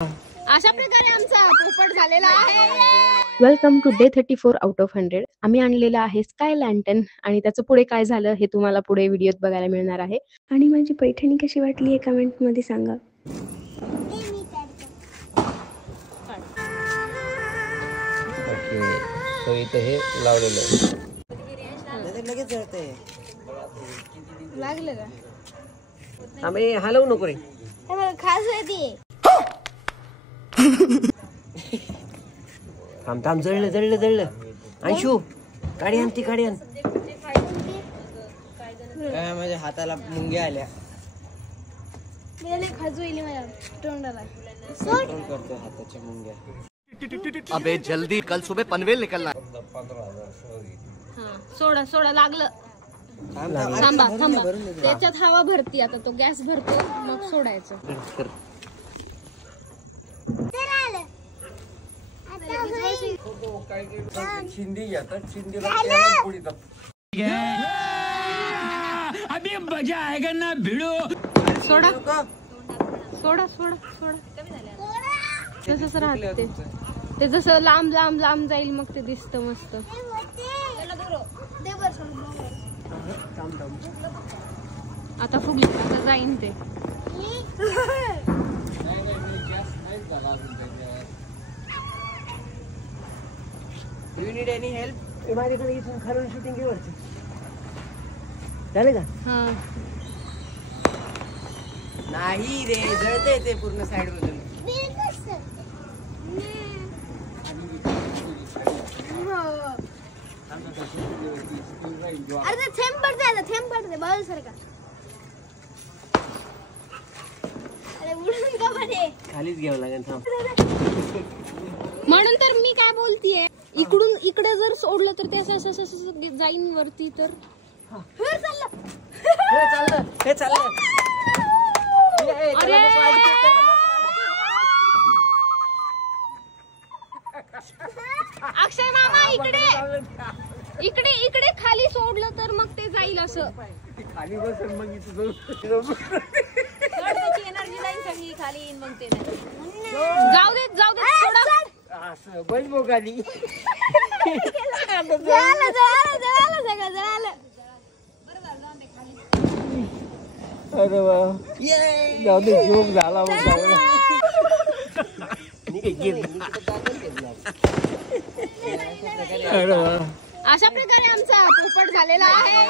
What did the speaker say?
अशा प्रकारे आमचा पोपट झालेला आहे। Welcome to day 34 out of 100। आम्ही आणलेला आहे स्काय लँटन आणि त्याचं पुढे काय झालं हे तुम्हाला पुढे व्हिडिओत बघायला मिळणार आहे। आणि माझी पैठणी कशी वाटली हे कमेंट मध्ये सांगा। ओके, तो इथे हे लावलेलं आहे। लगेच जळतंय। लागलं का? आम्ही हलवू नको रे। खास होती। थांब थांब, जळलं जळलं जळलं। अंशू गाडी आण, ती गाडी आण। माझ्या हाताला मुंग्या आल्या। खाजू येईल माझ्या तोंडाला। करतो हाताच्या मुंग्या। अबे जल्दी, कल सुबह पनवेल निकलना। सोडा सोडा लागलं। थांबा थांबा, त्याच्यात हवा भरती, आता तो गॅस भरतो मग सोडायचं। अभी मजा आएगा ना भिड़ो। सोडा सोडा सोडा सोडा, तसंच राहते ते, जसं लांब लांब लांब जाईल मग ते दिसतं मस्त। आता फुगली, आता जाईन ते। You need any help? माझ्याकडे इथून खालून शूटिंग घे वरती। झालं का? हा नाही रे, जळतंय ते पूर्ण साइड मधून। अरे थेंब पडते, आता थेंब पडते बाजू सारखा। अरे उडून का मध्ये? खालीच घ्यावं लागेल, थांब। म्हणून तर मी काय बोलतीये, इकडून इकडे जर सोडलं तर ते असं जाईन वरती तर। हे चाललं, हे चाललं। अरे अक्षय मामा, इकडे इकडे इकडे खाली सोडलं तर मग ते जाईल असं। खाली बसून मग एनर्जी जाईल सगळी खाली, मग ते जाऊ देत जाऊ देत, सोडा। असं बस बोगाली। झालं झालं सगळं झालं। अरे वा, जाऊ दे, जोक झाला मग। अरे वा, अशा प्रकारे आमचा पोपट झालेला आहे।